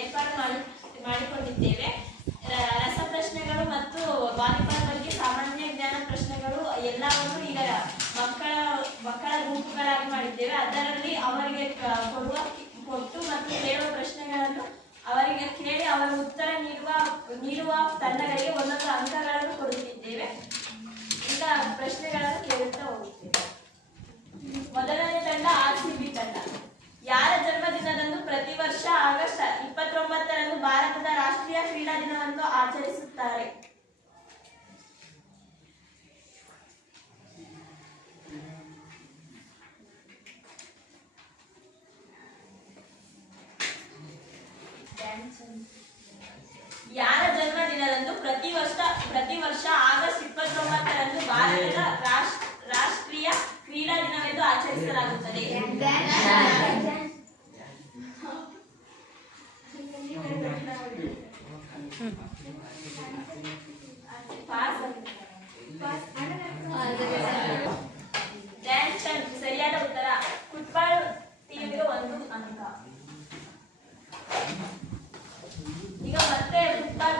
ಏರ್ಪಾಡು ಮಾಡಿ ಮಾಡಿಕೊಂಡಿದ್ದೇವೆ ರಸಪ್ರಶ್ನೆಗಳು ಮತ್ತು ವಾಲಿಬಾಲ್ ಬಗ್ಗೆ ಸಾಮಾನ್ಯ ಜ್ಞಾನ ಪ್ರಶ್ನೆಗಳು ಎಲ್ಲವನ್ನೂ ಈಗ ಮಕ್ಕಳ ಮಕ್ಕಳ ಗುಂಪುಗಳಾಗಿ ಮಾಡಿದ್ದೇವೆ. ಅದರಲ್ಲಿ ಅವರಿಗೆ ಕೊಡುವ, ಕೊಟ್ಟು ಮತ್ತು ಕೇಳುವ ಪ್ರಶ್ನೆಗಳನ್ನು ಅವರಿಗೆ ಕೇಳಿ ಅವರ ಉತ್ತರ ನೀಡುವ ನೀಡುವ ತಂಡಗಳಿಗೆ ಒಂದೊಂದು ಅಂಕಗಳನ್ನು ಕೊಡುತ್ತಿದ್ದೇವೆ. ಈಗ ಪ್ರಶ್ನೆಗಳ ಪ್ರತಿ ವರ್ಷ ಆಗಸ್ಟ್ ಇಪ್ಪತ್ತೊಂಬತ್ತರಂದು ಭಾರತದ ರಾಷ್ಟ್ರೀಯ ಕ್ರೀಡಾ ದಿನವನ್ನು ಆಚರಿಸುತ್ತಾರೆ. ಯಾರ ಜನ್ಮದಿನದಂದು ಪ್ರತಿ ವರ್ಷ ಪ್ರತಿ ವರ್ಷ ಆಗಸ್ಟ್ ಇಪ್ಪತ್ತೊಂಬತ್ತರಂದು ಭಾರತದ ರಾಷ್ಟ್ರೀಯ ಕ್ರೀಡಾ ದಿನವೆಂದು ಆಚರಿಸಲಾಗುತ್ತದೆ. ಈಗ ಮತ್ತೆ ಫುಟ್ಪಾತ್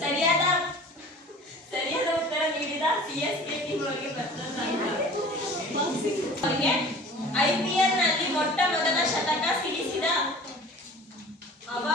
ಸರಿಯಾದ ಸರಿಯಾದ ಉತ್ತರ ನೀಡಿದ ಸಿಎಸ್ ಕೆ ಟೀಮ್ ಐ ಅವರಿಗೆ ಐಪಿಎಲ್ನಲ್ಲಿ ಮೊಟ್ಟ ಮೊದಲ ಶತಕ ಸಿಡಿಸಿದ ಅವ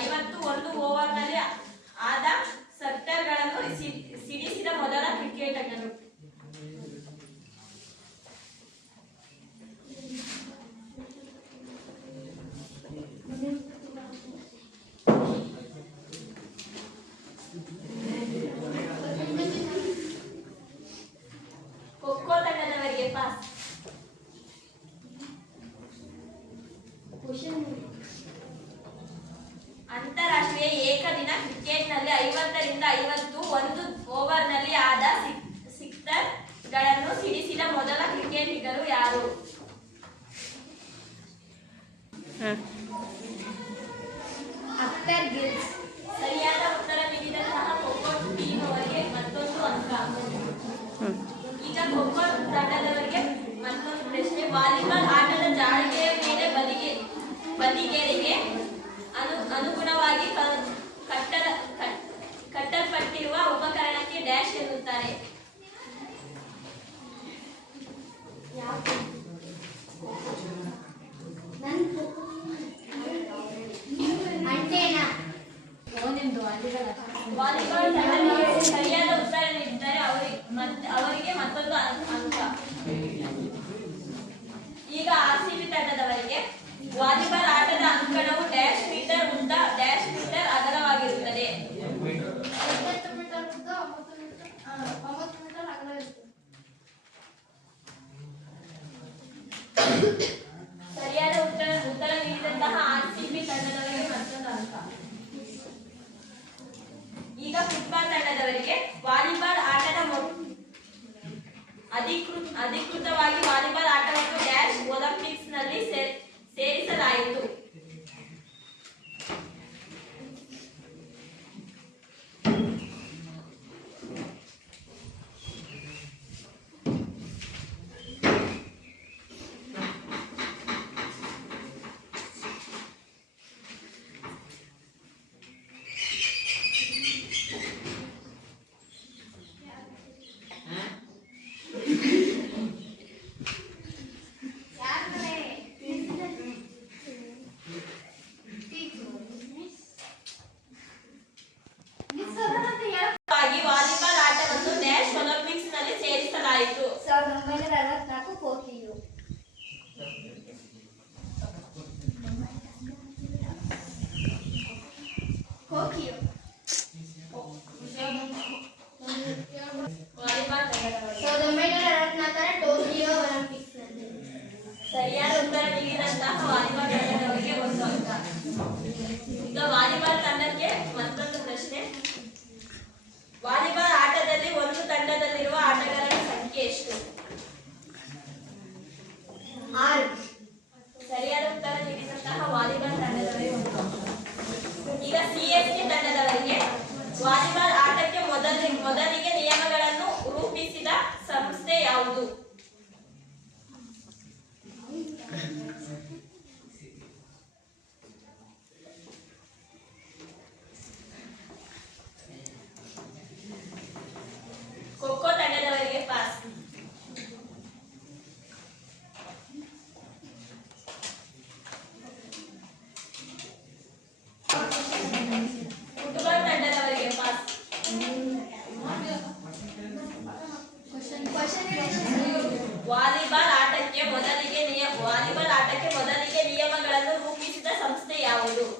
ಐವತ್ತು ಒಂದು ಓವರ್ನಲ್ಲಿ ಆದ their gills. ವಾಲಿಬಾಲ್ ಆಟಕ್ಕೆ ಮೊದಲಿಗೆ ನಿಯಮಗಳನ್ನು ರೂಪಿಸಿದ ಸಂಸ್ಥೆ ಯಾವುದು?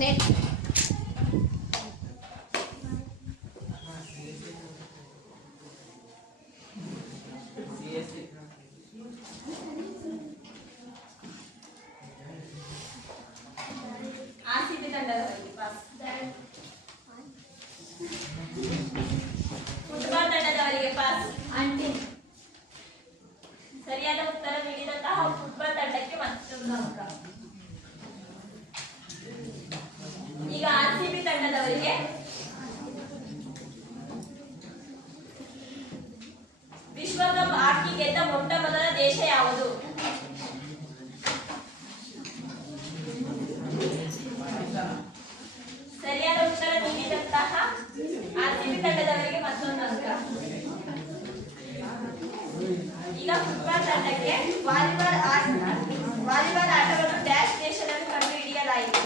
net ಉತ್ತರ ನೀಡಿದಂತಹ ಆರ್ಸಿಬಿ ತಂಡದವರಿಗೆ ಮತ್ತೊಂದು ಅಂಕ ಈಗ ಫುಟ್ಬಾಲ್ ತಂಡಕ್ಕೆ ವಾಲಿಬಾಲ್ ವಾಲಿಬಾಲ್ ಆಟವನ್ನು ಡ್ಯಾಶ್ ದೇಶದಲ್ಲಿ ಕಂಡುಹಿಡಿಯಲಾಯಿತು.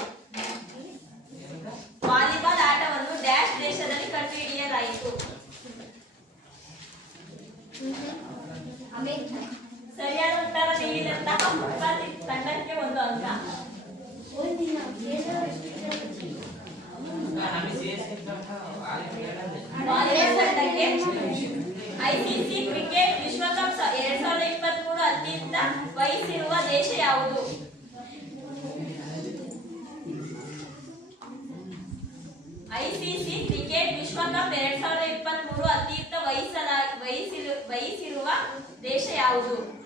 ಐಸಿಸಿ ಕ್ರಿಕೆಟ್ ವಿಶ್ವಕಪ್ ಎರಡ್ ಸಾವಿರದ ಇಪ್ಪತ್ತ್ ಮೂರು ಅತ್ಯುತ್ತ ವಹಿಸಲಾಗಿ ವಹಿಸಿರು ವಹಿಸಿರುವ ದೇಶ ಯಾವುದು?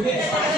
ಈಗ